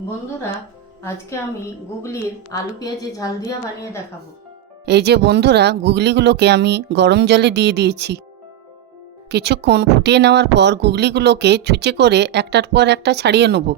বন্ধুরা, আজকে আমি গুগলির আলু পেঁয়াজে ঝাল দিয়া বানিয়ে দেখাবো। এই যে বন্ধুরা, গুগলিগুলোকে আমি গরম জলে দিয়ে দিয়েছি। কিছুক্ষণ ফুটিয়ে নেওয়ার পর গুগলিগুলোকে ছুঁচে করে একটার পর একটা ছাড়িয়ে নেব।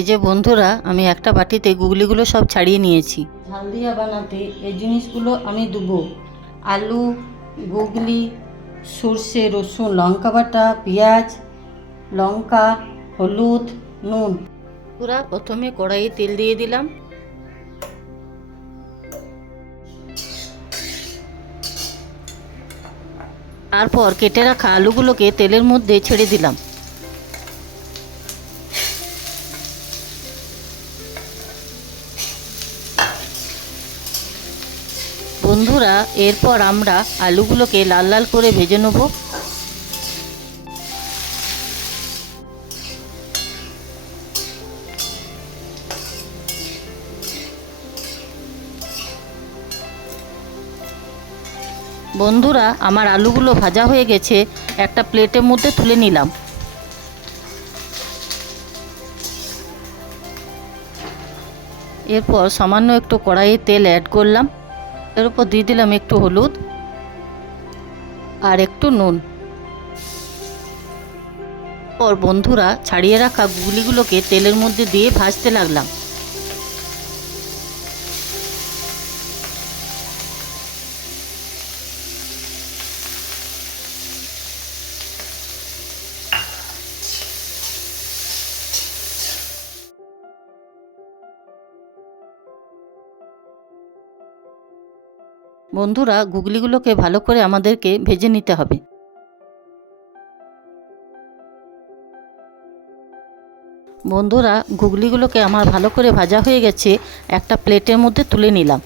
এই যে বন্ধুরা, আমি একটা বাটিতে গুগলিগুলো সব ছাড়িয়ে নিয়েছি। ঝাল দিয়া বানাতে এই জিনিসগুলো আমি দেবো: আলু, গুগলি, সর্ষে, রসুন, লঙ্কা বাটা, পেঁয়াজ, লঙ্কা, হলুদ, নুন। পুরা প্রথমে কড়াইয়ে তেল দিয়ে দিলাম। তারপর কেটে রাখা আলুগুলোকে তেলের মধ্যে ছেড়ে দিলাম। বন্ধুরা, এরপর আমরা আলুগুলোকে লাল লাল করে ভেজে নেব। বন্ধুরা, আমার আলুগুলো ভাজা হয়ে গেছে, একটা প্লেটের মধ্যে তুলে নিলাম। এরপর সামান্য একটু কড়াইয়ে তেল অ্যাড করলাম। এর উপর দিয়ে দিলাম একটু হলুদ আর একটু নুন। পর বন্ধুরা, ছাড়িয়ে রাখা গুগলিগুলোকে তেলের মধ্যে দিয়ে ভাজতে লাগলাম। বন্ধুরা, গুগলিগুলোকে ভালো করে আমাদেরকে ভেজে নিতে হবে। বন্ধুরা, গুগলিগুলোকে আমার ভালো করে ভাজা হয়ে গেছে, একটা প্লেটের মধ্যে তুলে নিলাম।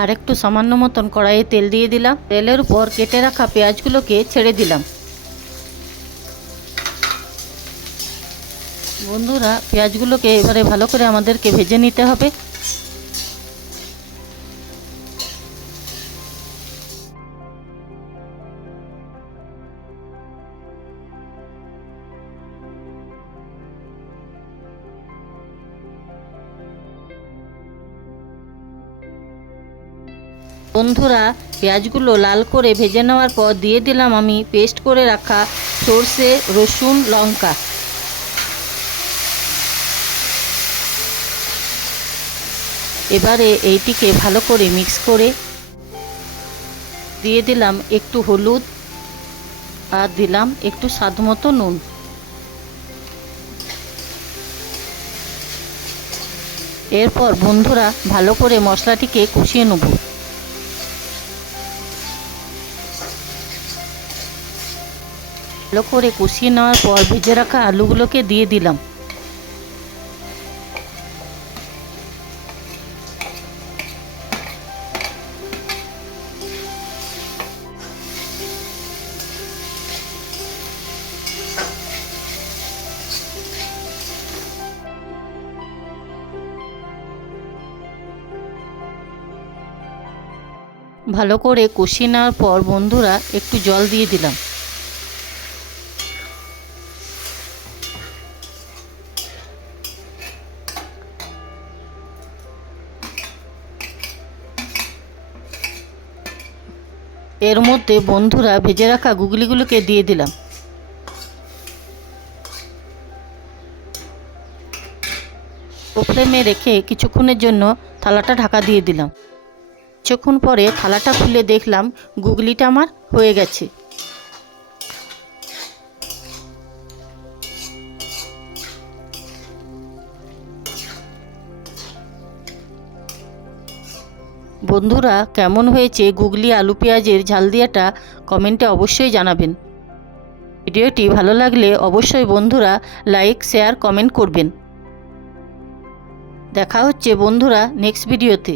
আর একটু সামান্য মতন কড়াইয়ে তেল দিয়ে দিলাম। তেলের উপর কেটে রাখা পেঁয়াজগুলোকে ছেড়ে দিলাম। বন্ধুরা, পেঁয়াজগুলোকে এবারে ভালো করে আমাদেরকে ভেজে নিতে হবে। বন্ধুরা, পেঁয়াজগুলো লাল করে ভেজে নেওয়ার পর দিয়ে দিলাম আমি পেস্ট করে রাখা সর্ষে, রসুন, লঙ্কা। এবারে এইটিকে ভালো করে মিক্স করে দিয়ে দিলাম একটু হলুদ আর দিলাম একটু স্বাদ মতো নুন। এরপর বন্ধুরা, ভালো করে মশলাটিকে কষিয়ে নেব। ভালো করে কষিয়ে নেওয়ার পর ভেজে রাখা আলুগুলোকে দিয়ে দিলাম। ভালো করে কষিয়ে নেওয়ার পর বন্ধুরা, একটু জল দিয়ে দিলাম। এর মধ্যে বন্ধুরা, ভেজে রাখা গুগলিগুলোকে দিয়ে দিলাম। লো ফ্লেমে রেখে কিছুক্ষণের জন্য থালাটা ঢাকা দিয়ে দিলাম। কিছুক্ষণ পরে থালাটা খুলে দেখলাম গুগলিটা আমার হয়ে গেছে। বন্ধুরা, কেমন হয়েছে গুগলি আলু পেঁয়াজের ঝাল দিয়াটা কমেন্টে অবশ্যই জানাবেন। ভিডিওটি ভালো লাগলে অবশ্যই বন্ধুরা লাইক, শেয়ার, কমেন্ট করবেন। দেখা হচ্ছে বন্ধুরা নেক্সট ভিডিওতে।